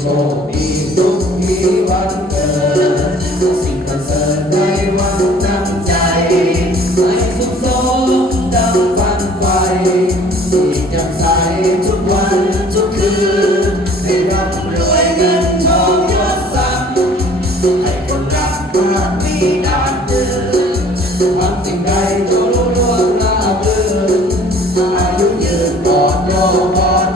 โชคดีทุกมีวันเกิดทุกสิ่งประเสริฐในวันนั้งใจให้สุขสมดังฝันไฟดีจำใสทุกวันทุกคืนให้รับรวยเงินทองยศสักงให้คนรักปรามีดานเดินทำสิ่งใดจะรู้งเรืองลาบรื่อายุยืนปลอดโยกปลอด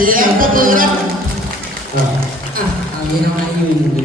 ¿Tiene algo que durar? No. Ah, a mí no hay un...